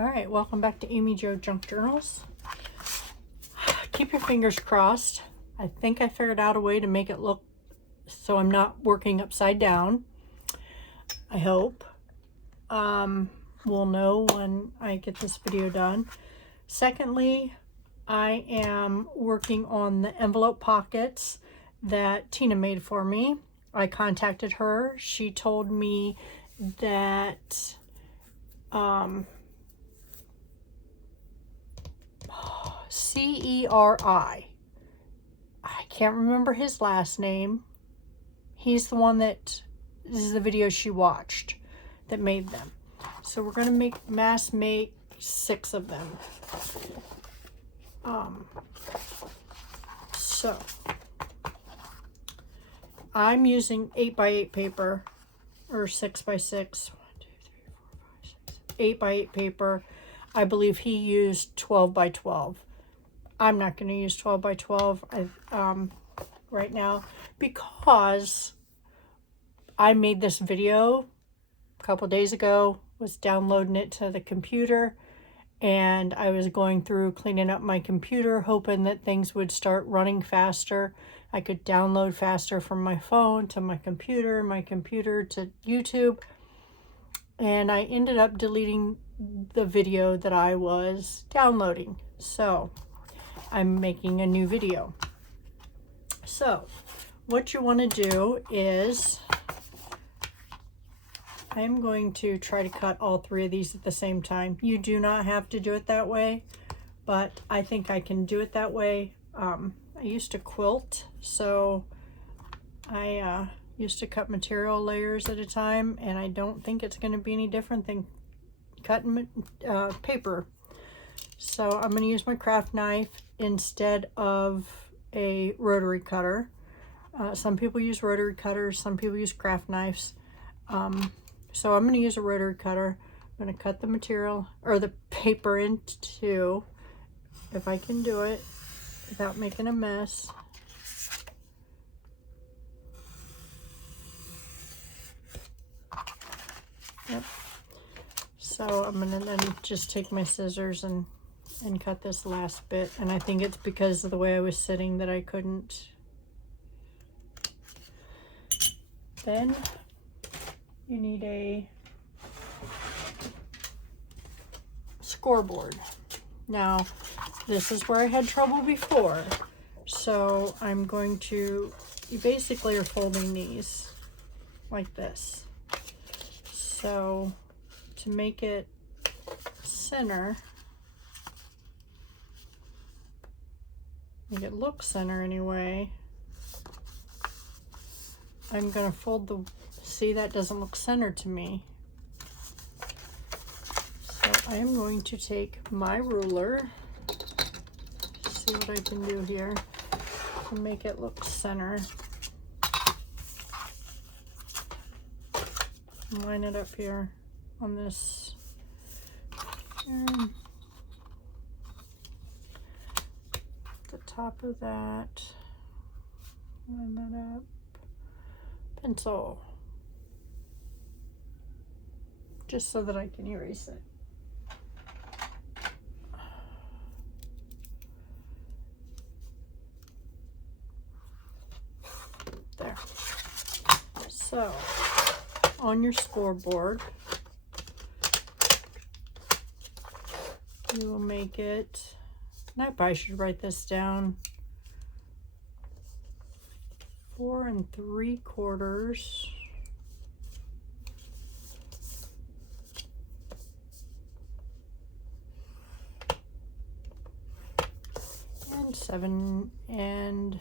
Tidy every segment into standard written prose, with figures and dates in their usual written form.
All right, welcome back to Amy Jo Junk Journals. Keep your fingers crossed. I think I figured out a way to make it look so I'm not working upside down. I hope. We'll know when I get this video done. Secondly, I am working on the envelope pockets that Tina made for me. I contacted her. She told me that CERI. I can't remember his last name. He's the one that, this is the video she watched that made them. So we're going to mass make 6 of them. So I'm using 8x8 paper or 6x6. 8x8 paper. I believe he used 12x12. I'm not going to use 12x12 right now because I made this video a couple days ago, was downloading it to the computer, and I was going through cleaning up my computer, hoping that things would start running faster. I could download faster from my phone to my computer to YouTube, and I ended up deleting the video that I was downloading. So I'm making a new video. So what you want to do is I'm going to try to cut all 3 of these at the same time. You do not have to do it that way, but I think I can do it that way. I used to quilt, so I used to cut material layers at a time, and I don't think it's going to be any different than cutting paper. So I'm going to use my craft knife instead of a rotary cutter. Some people use rotary cutters, some people use craft knives. So I'm going to use a rotary cutter. I'm going to cut the material or the paper into, if I can do it without making a mess. Yep. So I'm going to then just take my scissors and cut this last bit. And I think it's because of the way I was sitting that I couldn't. Then you need a scoreboard. Now, this is where I had trouble before. So I'm going to, you basically are folding these like this. So to make it center, make it look center anyway, I'm going to fold the, see, that doesn't look centered to me. So I am going to take my ruler, see what I can do here to make it look center. Line it up here on this. And the top of that, line that up. Pencil, just so that I can erase it. There. So on your scoreboard, you will make it, and I probably should write this down, 4 3/4 and 7 1/2.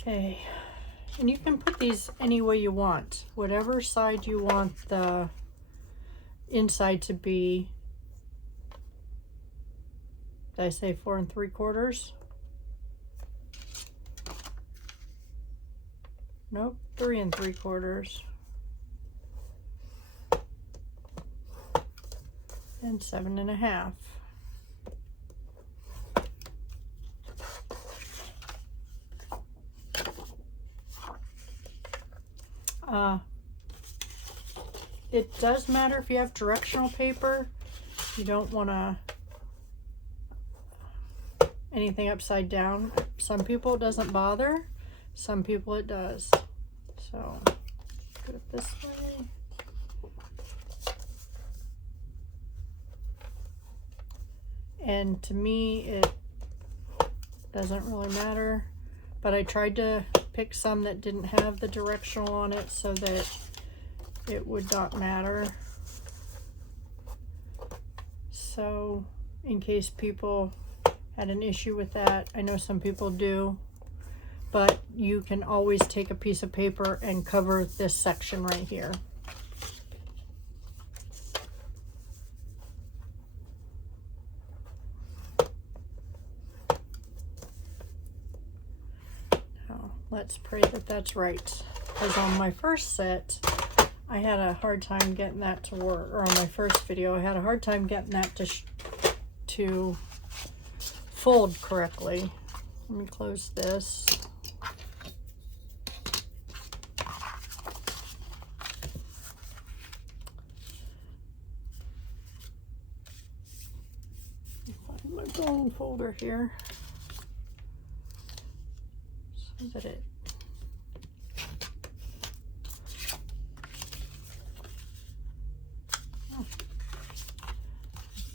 Okay, and you can put these any way you want, whatever side you want the inside to be. Did I say 4 3/4? Nope, 3 3/4. And 7 1/2. It does matter if you have directional paper. You don't want anything upside down. Some people it doesn't bother. Some people it does. So put it this way. And to me, it doesn't really matter. But I tried to pick some that didn't have the directional on it so that it would not matter. So in case people had an issue with that, I know some people do, but you can always take a piece of paper and cover this section right here. Now, let's pray that that's right, because on my first set, I had a hard time getting that to work, or on my first video, I had a hard time getting that to fold correctly. Let me close this. Find my bone folder here so that it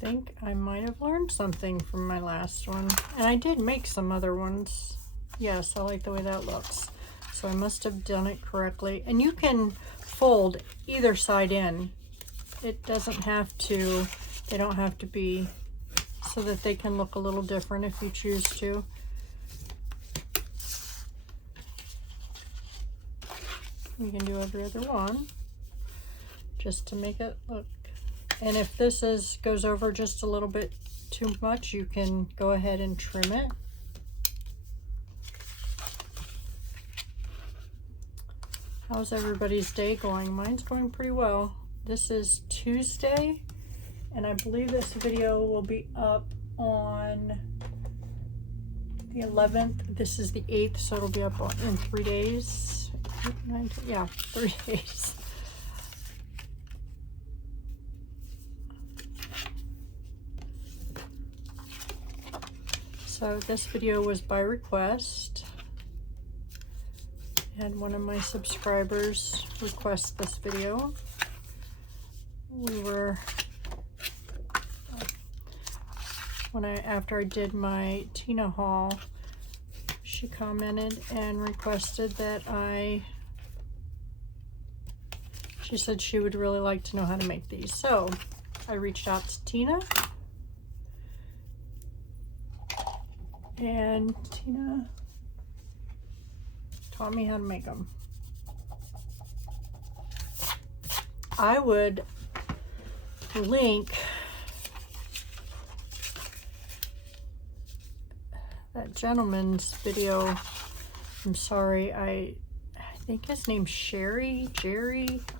I think I might have learned something from my last one. And I did make some other ones. Yes, I like the way that looks. So I must have done it correctly. And you can fold either side in. It doesn't have to, they don't have to be so that they can look a little different if you choose to. You can do every other one just to make it look. And if this goes over just a little bit too much, you can go ahead and trim it. How's everybody's day going? Mine's going pretty well. This is Tuesday, and I believe this video will be up on the 11th. This is the 8th, so it'll be up in 3 days. 8, 9, 10, yeah, 3 days. So this video was by request. I had one of my subscribers request this video. After I did my Tina haul, she commented and requested that she said she would really like to know how to make these. So I reached out to Tina. And Tina taught me how to make them. I would link that gentleman's video. I'm sorry, I think his name's Jerry,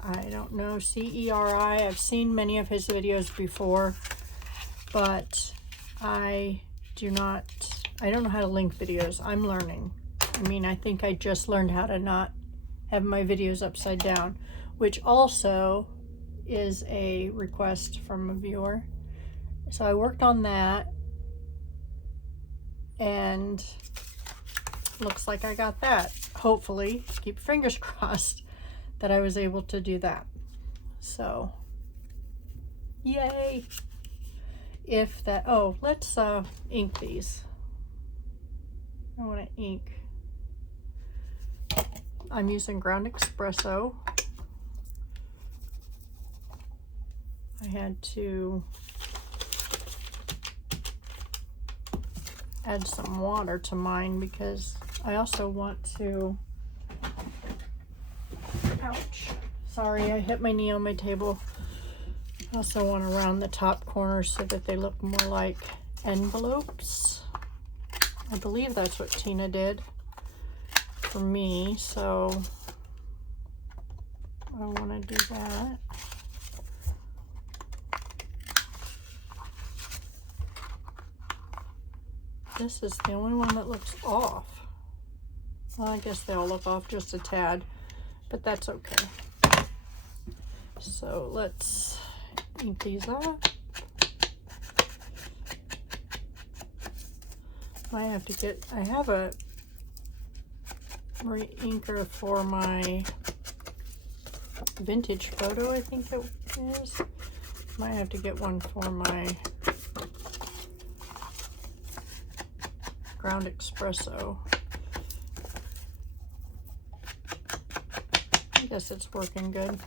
I don't know, C-E-R-I. I've seen many of his videos before, but I don't know how to link videos. I'm learning. I mean, I think I just learned how to not have my videos upside down, which also is a request from a viewer. So I worked on that, and looks like I got that. Hopefully, keep fingers crossed that I was able to do that. So, yay! If that, oh, let's ink these. I want to ink. I'm using ground espresso. I had to add some water to mine because I also want to, ouch, sorry, I hit my knee on my table. I also want to round the top corners so that they look more like envelopes. I believe that's what Tina did for me, so I want to do that. This is the only one that looks off. Well, I guess they all look off just a tad. but that's okay. So let's ink these up. I have to get, I have a re-inker for my vintage photo, I think it is. Might have to get one for my ground espresso. I guess it's working good.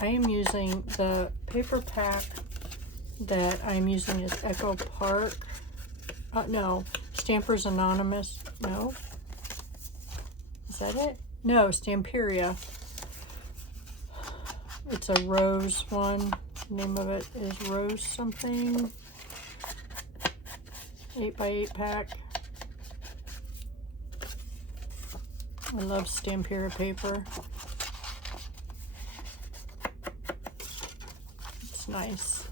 I am using the paper pack that I'm using is Echo Park. No, Stampers Anonymous. No. Is that it? No, Stamperia. It's a rose one. The name of it is Rose something. 8x8 pack. I love Stamperia paper. It's nice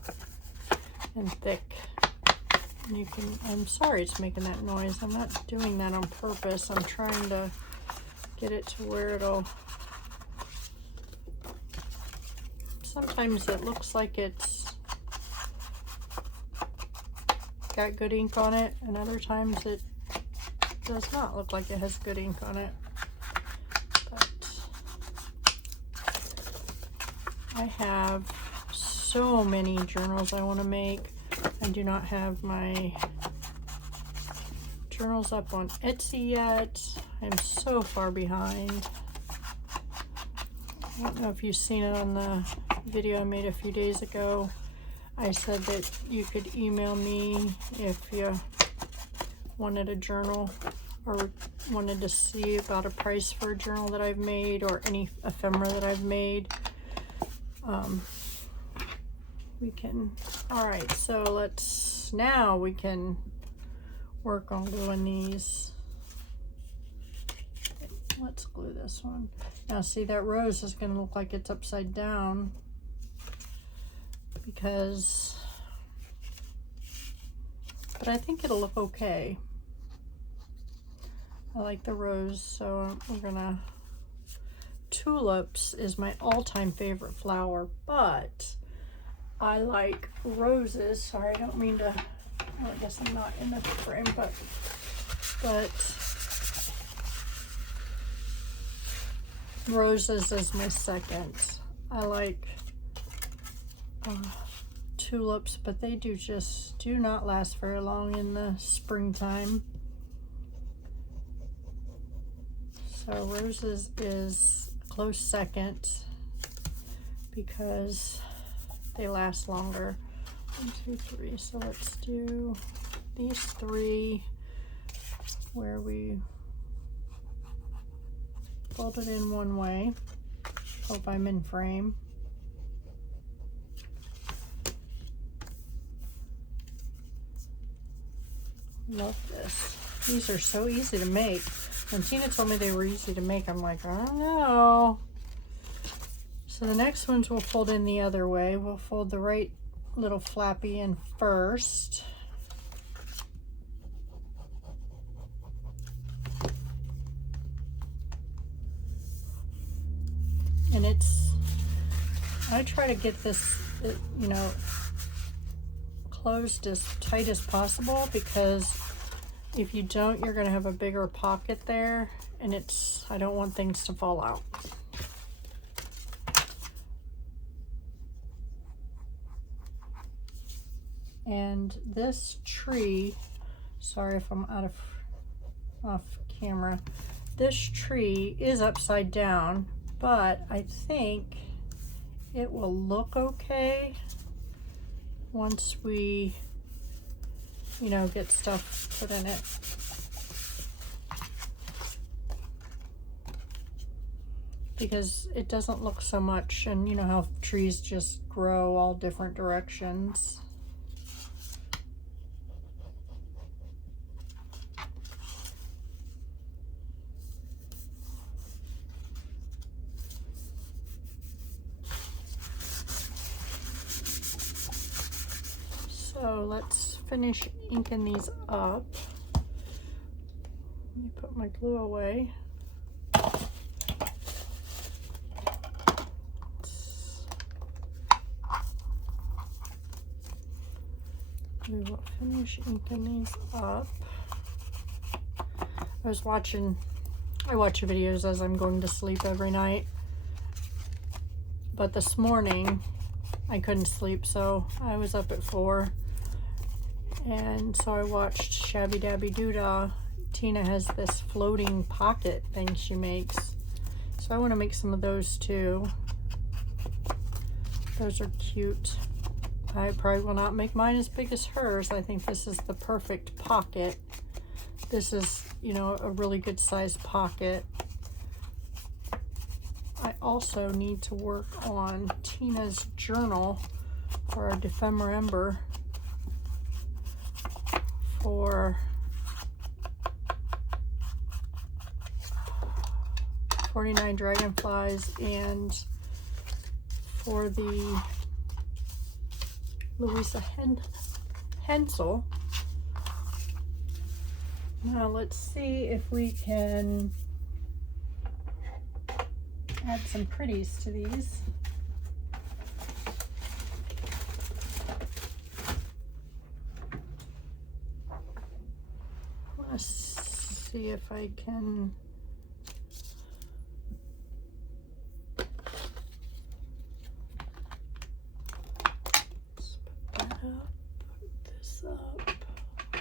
and thick. And you can, I'm sorry it's making that noise. I'm not doing that on purpose. I'm trying to get it to where it'll, sometimes it looks like it's got good ink on it, and other times it does not look like it has good ink on it. But I have so many journals I want to make. I do not have my journals up on Etsy yet. I'm so far behind. I don't know if you've seen it on the video I made a few days ago. I said that you could email me if you wanted a journal or wanted to see about a price for a journal that I've made or any ephemera that I've made. We can, all right, so now we can work on gluing these. Let's glue this one. Now see, that rose is gonna look like it's upside down because, but I think it'll look okay. I like the rose, so we're gonna, tulips is my all-time favorite flower, but I like roses. Sorry, I don't mean to, well, I guess I'm not in the frame, but roses is my second. I like tulips, but they do not last very long in the springtime. So roses is a close second because they last longer. 1, 2, 3. So let's do these 3 where we fold it in one way. Hope I'm in frame. Love this. These are so easy to make. When Tina told me they were easy to make, I'm like, I don't know. So the next ones we'll fold in the other way. We'll fold the right little flappy in first. And I try to get this, you know, closed as tight as possible, because if you don't, you're going to have a bigger pocket there, and I don't want things to fall out. And this tree, sorry if I'm off camera, this tree is upside down, but I think it will look okay once we, you know, get stuff put in it. Because it doesn't look so much, and you know how trees just grow all different directions. So let's finish inking these up. Let me put my glue away. We will finish inking these up. I watch videos as I'm going to sleep every night. But this morning, I couldn't sleep, so I was up at 4. And so I watched Shabby Dabby Doodah. Tina has this floating pocket thing she makes. So I want to make some of those too. Those are cute. I probably will not make mine as big as hers. I think this is the perfect pocket. This is, you know, a really good sized pocket. I also need to work on Tina's journal for our Defember for 49 Dragonflies and for the Louisa Hensel. Now let's see if we can add some pretties to these. Let's see if I can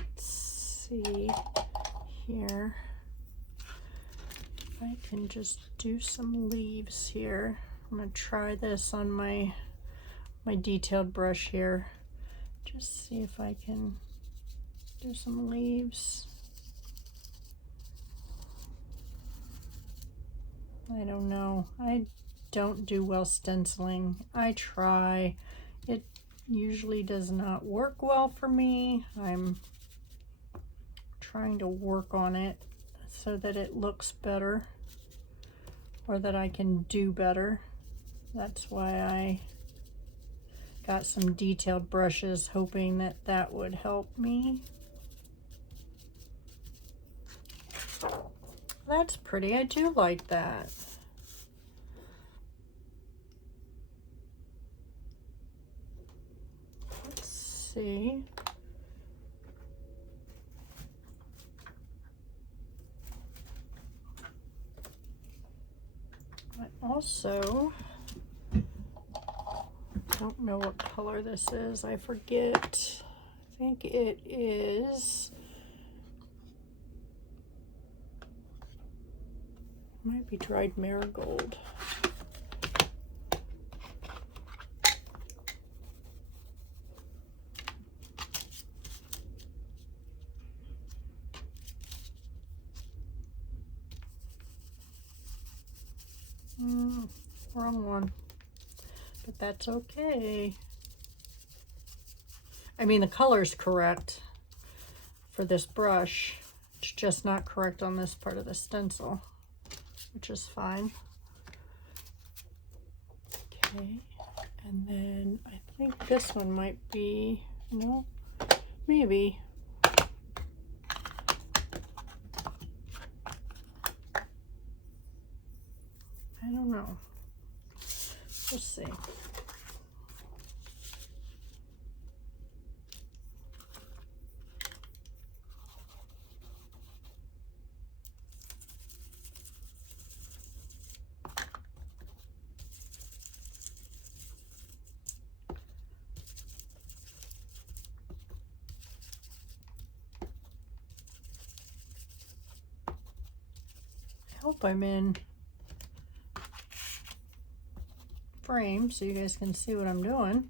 see here if I can just do some leaves here. I'm going to try this on my detailed brush here. Just see if I can do some leaves. I don't know. I don't do well stenciling. I try. It usually does not work well for me. I'm trying to work on it so that it looks better or that I can do better. That's why I got some detailed brushes, hoping that that would help me. That's pretty. I do like that. Let's see. I also don't know what color this is. I forget. I think it is, might be dried marigold. Wrong one, but that's okay. I mean, the color's correct for this brush. It's just not correct on this part of the stencil, which is fine. Okay, and then I think this one might be, no, maybe. I don't know. We'll see. I hope I'm in frame so you guys can see what I'm doing.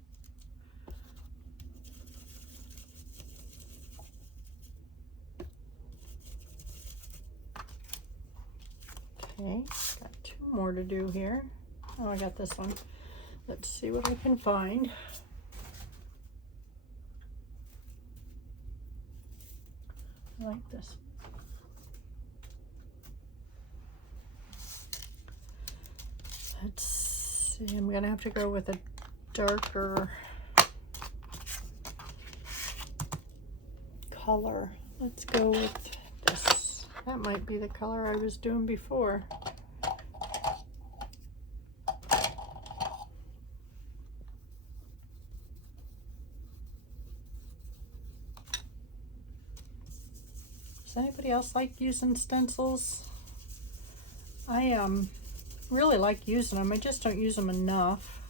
Okay, got 2 more to do here. Oh, I got this one. Let's see what I can find. I like this. Let's see, I'm gonna have to go with a darker color. Let's go with this. That might be the color I was doing before. Does anybody else like using stencils? I really like using them. I just don't use them enough.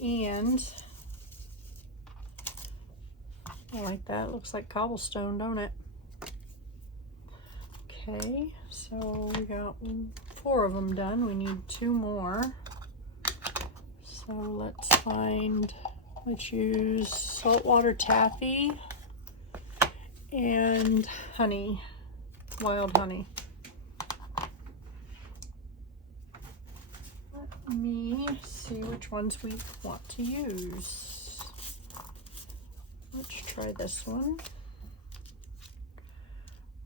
And I like that. It looks like cobblestone, don't it? Okay, so we got 4 of them done. We need 2 more. So let's use saltwater taffy and honey, wild honey. Let me see which ones we want to use. Let's try this one.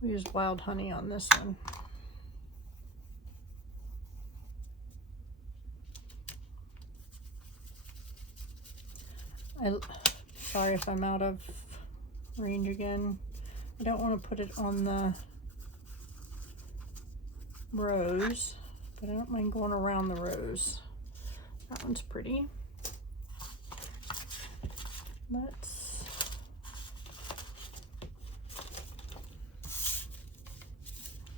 We use wild honey on this one. Sorry if I'm out of range again. I don't want to put it on the rose, but I don't mind going around the rose. That one's pretty. Let's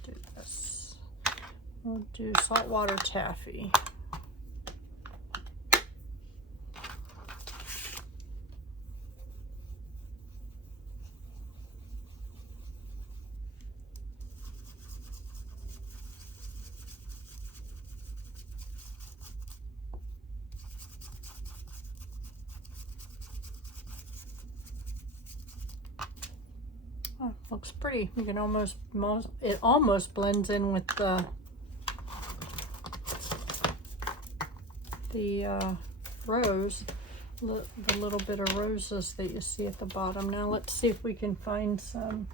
do this. We'll do saltwater taffy. Oh, looks pretty. You can it almost blends in with the rose, the little bit of roses that you see at the bottom. Now let's see if we can find some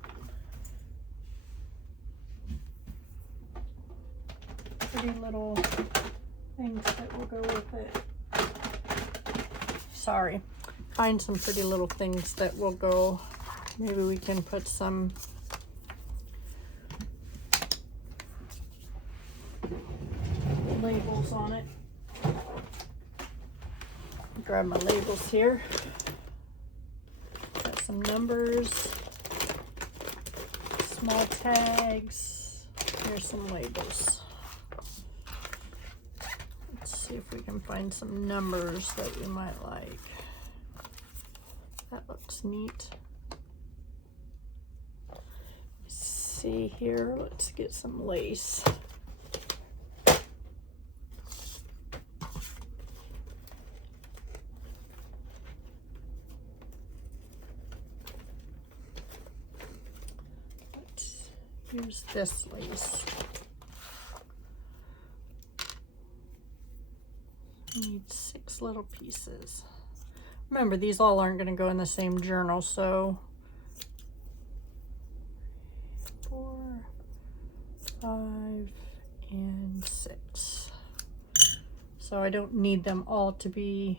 pretty little things that will go with it. Sorry, find some pretty little things that will go. Maybe we can put some labels on it. Grab my labels here. Got some numbers, small tags. Here's some labels. Let's see if we can find some numbers that we might like. That looks neat. See here, let's get some lace. Let's use this lace. I need 6 little pieces. Remember, these all aren't going to go in the same journal, so 4, 5, and 6. So I don't need them all to be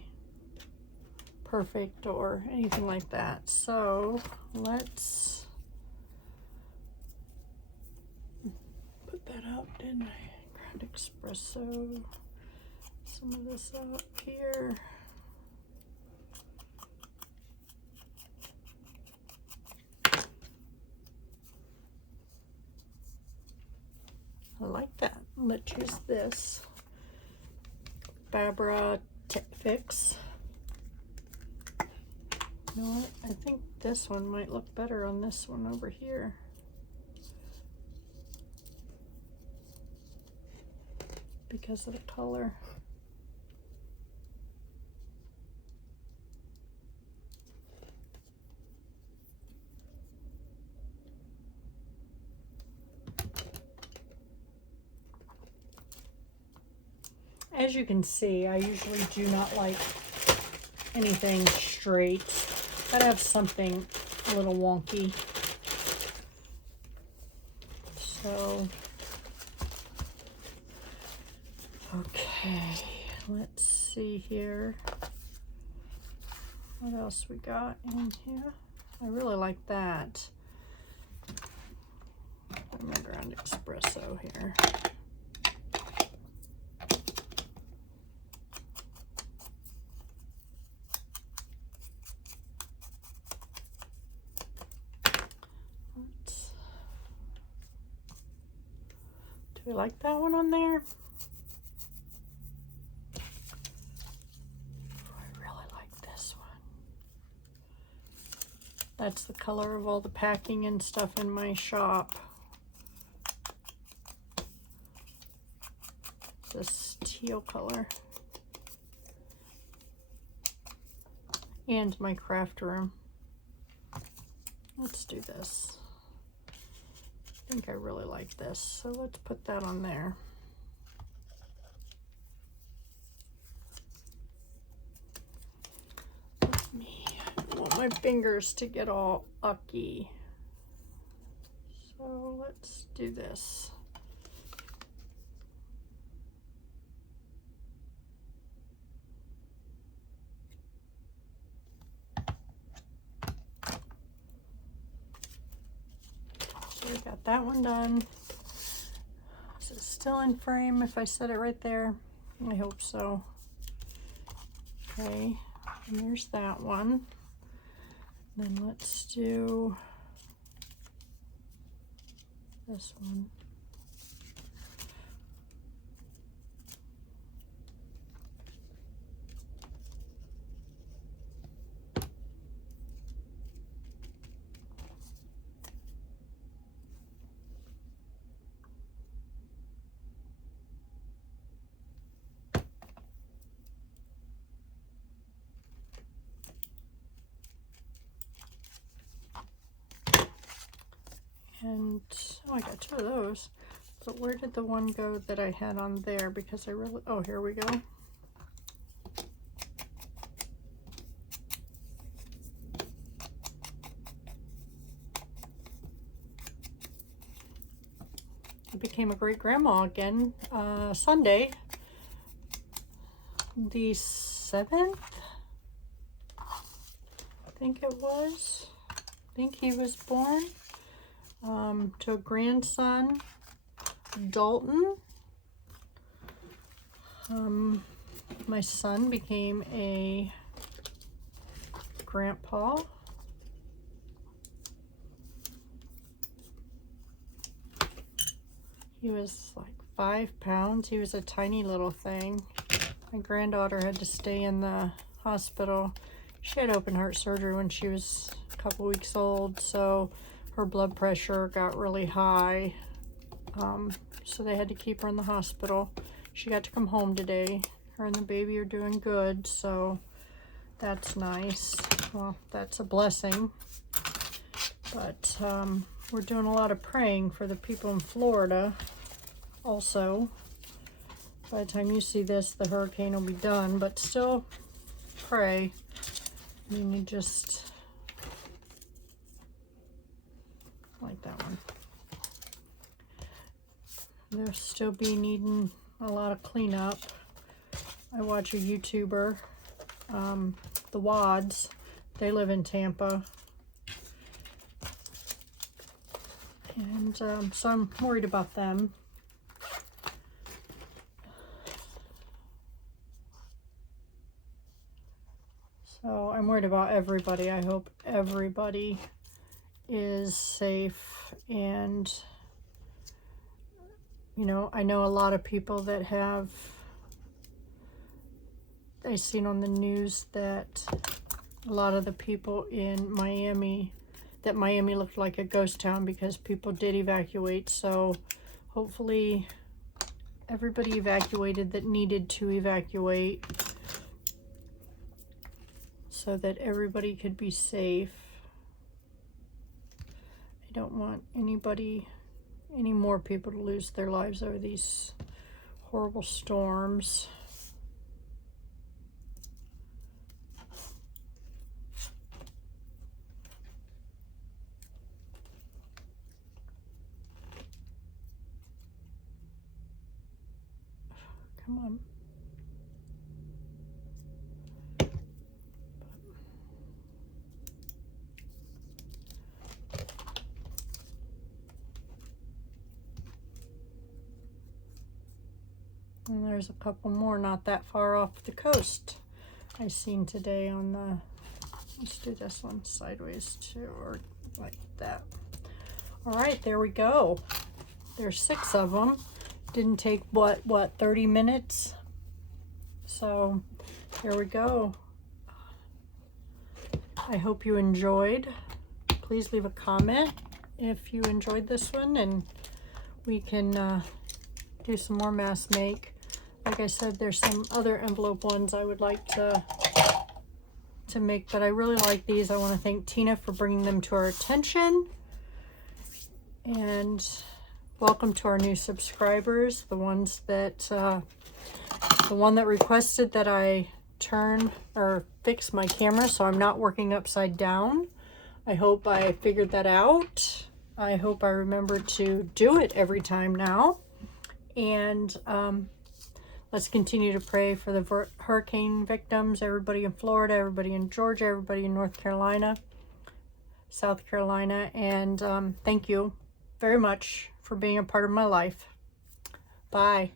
perfect or anything like that. So let's put that out, didn't I? Grand Espresso. Some of this out here. I like that. Let's use this Fabra Fix. You know what? I think this one might look better on this one over here. Because of the color. As you can see, I usually do not like anything straight. Gotta have something a little wonky. So, okay, let's see here. What else we got in here? I really like that. I'm gonna Grand Espresso here. we like that one on there? I really like this one. That's the color of all the packing and stuff in my shop. This teal color. And my craft room. Let's do this. I think I really like this, so let's put that on there. I want my fingers to get all ucky. So let's do this. So we got that one done. Is it still in frame if I set it right there? I hope so. Okay, and there's that one. Then let's do this one. And oh, I got two of those. But where did the one go that I had on there? Because I really, oh, here we go. I became a great grandma again Sunday, the 7th, I think it was. I think he was born. To a grandson, Dalton. My son became a grandpa. He was like 5 pounds. He was a tiny little thing. My granddaughter had to stay in the hospital. She had open heart surgery when she was a couple weeks old, so her blood pressure got really high. So they had to keep her in the hospital. She got to come home today. Her and the baby are doing good, so that's nice. Well, that's a blessing. But we're doing a lot of praying for the people in Florida also. By the time you see this, the hurricane will be done, but still pray. I mean, you just like that one. They'll still be needing a lot of cleanup. I watch a YouTuber, the Wads. They live in Tampa. And so I'm worried about them. So I'm worried about everybody. I hope everybody is safe. And, you know, I know a lot of people that have, I've seen on the news that a lot of the people in Miami, that Miami looked like a ghost town because people did evacuate. So hopefully everybody evacuated that needed to evacuate so that everybody could be safe. I don't want anybody, any more people to lose their lives over these horrible storms. Come on. And there's a couple more not that far off the coast I seen today on the, let's do this one sideways too, or like that. All right, there we go. There's 6 of them. Didn't take what 30 minutes. So here we go. I hope you enjoyed. Please leave a comment if you enjoyed this one, and we can do some more mass make. Like I said, there's some other envelope ones I would like to make, but I really like these. I want to thank Tina for bringing them to our attention, and welcome to our new subscribers, the ones that the one that requested that I turn or fix my camera so I'm not working upside down. I hope I figured that out. I hope I remember to do it every time now. And let's continue to pray for the hurricane victims, everybody in Florida, everybody in Georgia, everybody in North Carolina, South Carolina. And thank you very much for being a part of my life. Bye.